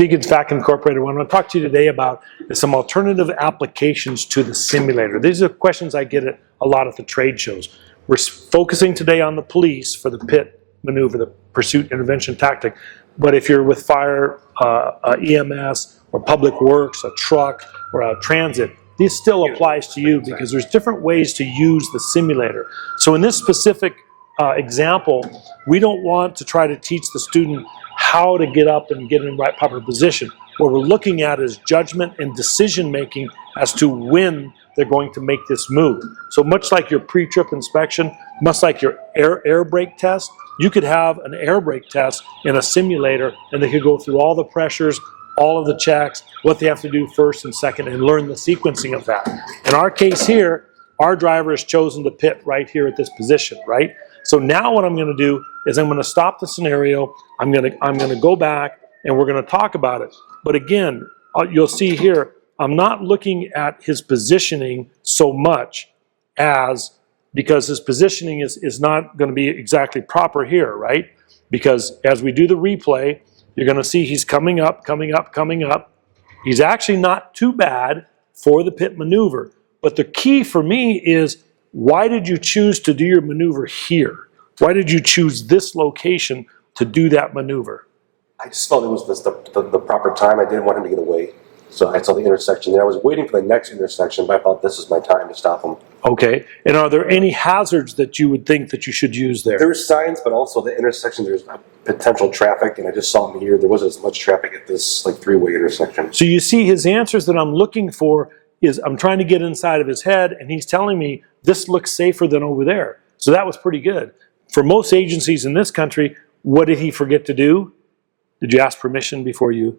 Deegan's Fact Incorporated. What I'm going to talk to you today about is some alternative applications to the simulator. These are questions I get a lot at the trade shows. We're focusing today on the police for the PIT maneuver, the pursuit intervention tactic. But if you're with fire, EMS, or public works, a truck, or a transit, this still applies to you because there's different ways to use the simulator. So in this specific example, we don't want to try to teach the student how to get up and get in the right proper position. What we're looking at is judgment and decision making as to when they're going to make this move. So much like your pre-trip inspection, much like your air brake test, you could have an air brake test in a simulator and they could go through all the pressures, all of the checks, what they have to do first and second, and learn the sequencing of that. In our case here, our driver has chosen to pit right here at this position, right? So now what I'm going to do is I'm going to stop the scenario, I'm going to go back, and we're going to talk about it. But again, you'll see here, I'm not looking at his positioning so much as, because his positioning is not going to be exactly proper here, right? Because as we do the replay, you're going to see he's coming up, coming up, coming up. He's actually not too bad for the pit maneuver. But the key for me is, why did you choose to do your maneuver here? Why did you choose this location to do that maneuver? I just felt it was the proper time. I didn't want him to get away. So I saw the intersection there. I was waiting for the next intersection, but I thought this is my time to stop him. Okay. And are there any hazards that you would think that you should use there? There's signs, but also the intersection, there's potential traffic, and I just saw him here. There wasn't as much traffic at this like three-way intersection. So you see his answers that I'm looking for is I'm trying to get inside of his head, and he's telling me this looks safer than over there. So that was pretty good. For most agencies in this country, what did he forget to do? Did you ask permission before you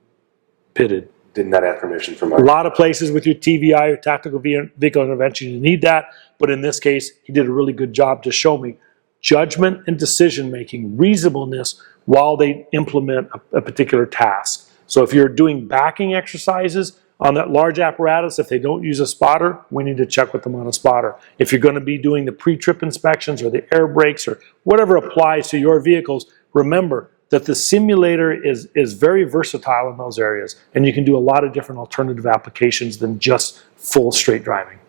pitted? Did not ask permission from a lot of places with your TVI or tactical vehicle intervention, you need that. But in this case, he did a really good job to show me judgment and decision making, reasonableness while they implement a particular task. So if you're doing backing exercises on that large apparatus, if they don't use a spotter, we need to check with them on a spotter. If you're going to be doing the pre-trip inspections or the air brakes or whatever applies to your vehicles, remember that the simulator is very versatile in those areas, and you can do a lot of different alternative applications than just full straight driving.